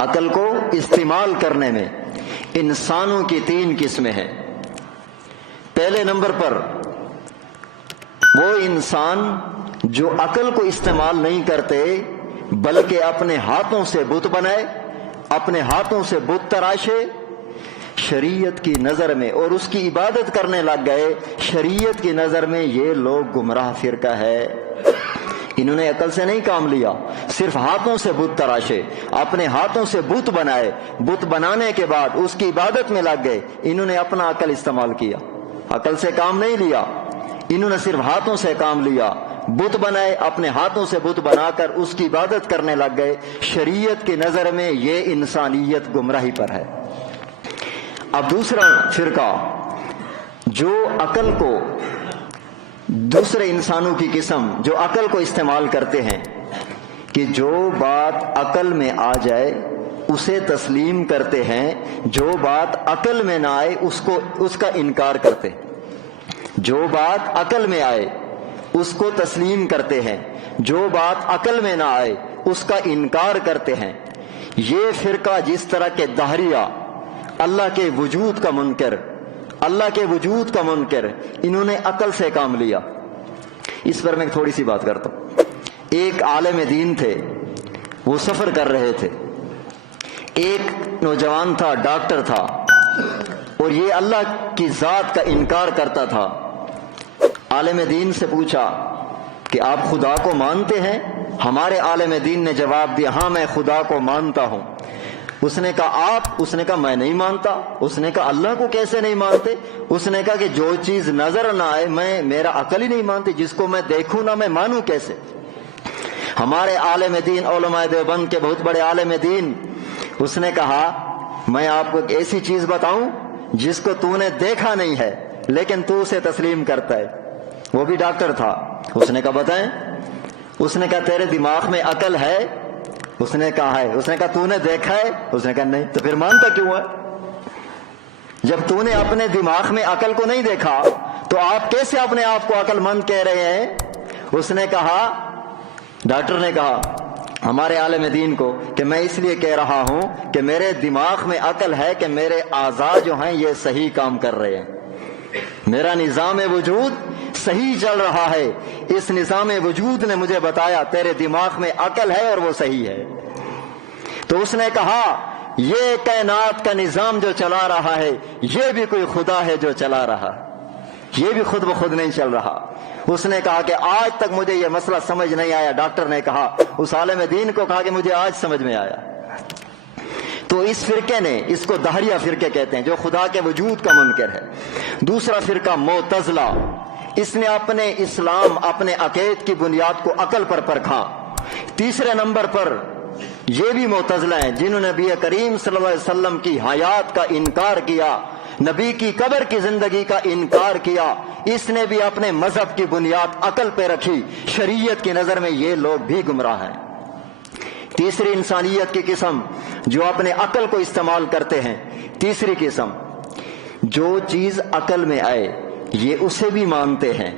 عقل کو استعمال کرنے میں انسانوں کی 3 قسمیں ہیں۔ پہلے نمبر پر وہ انسان جو عقل کو استعمال نہیں کرتے بلکہ اپنے ہاتھوں سے بت بنائے، اپنے ہاتھوں سے بت تراشے، شریعت کی نظر میں اور اس کی عبادت کرنے لگ گئے۔ شریعت کی نظر میں یہ لوگ گمراہ فرقہ ہے۔ انہوں نے عقل سے نہیں کام لیا، صرف ہاتھوں سے بت تراشے، اپنے ہاتھوں سے بت بنائے، بت بنانے کے بعد اس کی عبادت میں لگ گئے۔ انہوں نے اپنا عقل استعمال کیا، عقل سے کام نہیں لیا، انہوں نے صرف ہاتھوں سے کام لیا، بت بنائے، اپنے ہاتھوں سے بت بنا کر اس کی عبادت کرنے لگ گئے۔ شریعت کی نظر میں یہ انسانیت گمراہی پر ہے۔ اب دوسرا فرقہ جو عقل کو، دوسرے انسانوں کی قسم جو عقل کو استعمال کرتے ہیں کہ جو بات عقل میں آ جائے اسے تسلیم کرتے ہیں، جو بات عقل میں نہ آئے اس کا انکار کرتے ہیں۔ جو بات عقل میں آئے اس کو تسلیم کرتے ہیں، جو بات عقل میں نہ آئے اس کا انکار کرتے ہیں۔ یہ فرقہ جس طرح کے دہریہ، اللہ کے وجود کا منکر، اللہ کے وجود کا منکر، انہوں نے عقل سے کام لیا۔ اس پر میں تھوڑی سی بات کرتا ہوں۔ ایک عالم دین تھے، وہ سفر کر رہے تھے، ایک نوجوان تھا، ڈاکٹر تھا، اور یہ اللہ کی ذات کا انکار کرتا تھا۔ عالم دین سے پوچھا کہ آپ خدا کو مانتے ہیں؟ ہمارے عالم دین نے جواب دیا، ہاں میں خدا کو مانتا ہوں۔ اس نے کہا آپ؟ اس نے کہا میں نہیں مانتا۔ اس نے کہا اللہ کو کیسے نہیں مانتے؟ اس نے کہا کہ جو چیز نظر نہ آئے میرا عقل ہی نہیں مانتی، جس کو میں دیکھوں نہ میں مانوں کیسے؟ ہمارے عالم دین علماء دیوبند کے بہت بڑے عالم دین، اس نے کہا میں آپ کو ایک ایسی چیز بتاؤں جس کو تو نے دیکھا نہیں ہے لیکن تو اسے تسلیم کرتا ہے۔ وہ بھی ڈاکٹر تھا۔ اس نے کہا بتائیں؟ اس نے کہا تیرے دماغ میں عقل ہے؟ اس نے کہا ہے۔ اس نے کہا تو نے دیکھا ہے؟ اس نے کہا نہیں۔ تو پھر مانتا کیوں ہے؟ جب تو نے اپنے دماغ میں عقل کو نہیں دیکھا تو آپ کیسے اپنے آپ کو عقل مند کہہ رہے ہیں؟ اس نے کہا، ڈاکٹر نے کہا ہمارے عالم دین کو کہ میں اس لیے کہہ رہا ہوں کہ میرے دماغ میں عقل ہے کہ میرے اعضاء جو ہیں یہ صحیح کام کر رہے ہیں، میرا نظام وجود صحیح چل رہا ہے۔ اس نظام وجود نے مجھے بتایا تیرے دماغ میں عقل ہے اور وہ صحیح ہے۔ تو اس نے کہا یہ کائنات کا نظام جو چلا رہا ہے یہ بھی کوئی خدا ہے جو چلا رہا، یہ بھی خود بخود نہیں چل رہا۔ اس نے کہا کہ آج تک مجھے یہ مسئلہ سمجھ نہیں آیا۔ ڈاکٹر نے کہا، اس عالم دین کو کہا کہ مجھے آج سمجھ میں آیا۔ تو اس فرقے نے، اس کو دہریہ فرقے کہتے ہیں جو خدا کے وجود کا منکر ہے۔ دوسرا فرقہ معتزلہ، اس نے اپنے اسلام، اپنے عقائد کی بنیاد کو عقل پر پرکھا۔ تیسرے نمبر پر یہ بھی معتزلہ ہیں جنہوں نے نبی کریم صلی اللہ علیہ وسلم کی حیات کا انکار کیا، نبی کی قبر کی زندگی کا انکار کیا۔ اس نے بھی اپنے مذہب کی بنیاد عقل پہ رکھی۔ شریعت کی نظر میں یہ لوگ بھی گمراہ ہیں۔ تیسری انسانیت کی قسم جو اپنے عقل کو استعمال کرتے ہیں، تیسری قسم جو چیز عقل میں آئے یہ اسے بھی مانتے ہیں،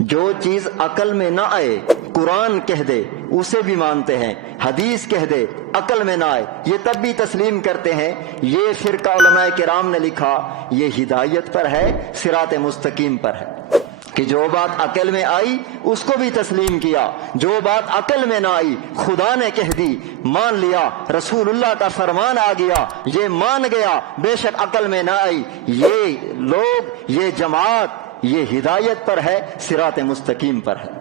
جو چیز عقل میں نہ آئے، قرآن کہہ دے اسے بھی مانتے ہیں، حدیث کہہ دے عقل میں نہ آئے یہ تب بھی تسلیم کرتے ہیں۔ یہ فرقہ علماء کرام نے لکھا یہ ہدایت پر ہے، صراط مستقیم پر ہے کہ جو بات عقل میں آئی اس کو بھی تسلیم کیا، جو بات عقل میں نہ آئی خدا نے کہہ دی مان لیا، رسول اللہ کا فرمان آ گیا یہ مان گیا، بے شک عقل میں نہ آئی۔ یہ لوگ، یہ جماعت، یہ ہدایت پر ہے، صراط مستقیم پر ہے۔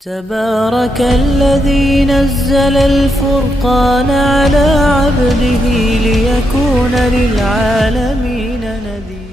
تبارك الذي نزل الفرقان على عبده ليكون للعالمين نذيرا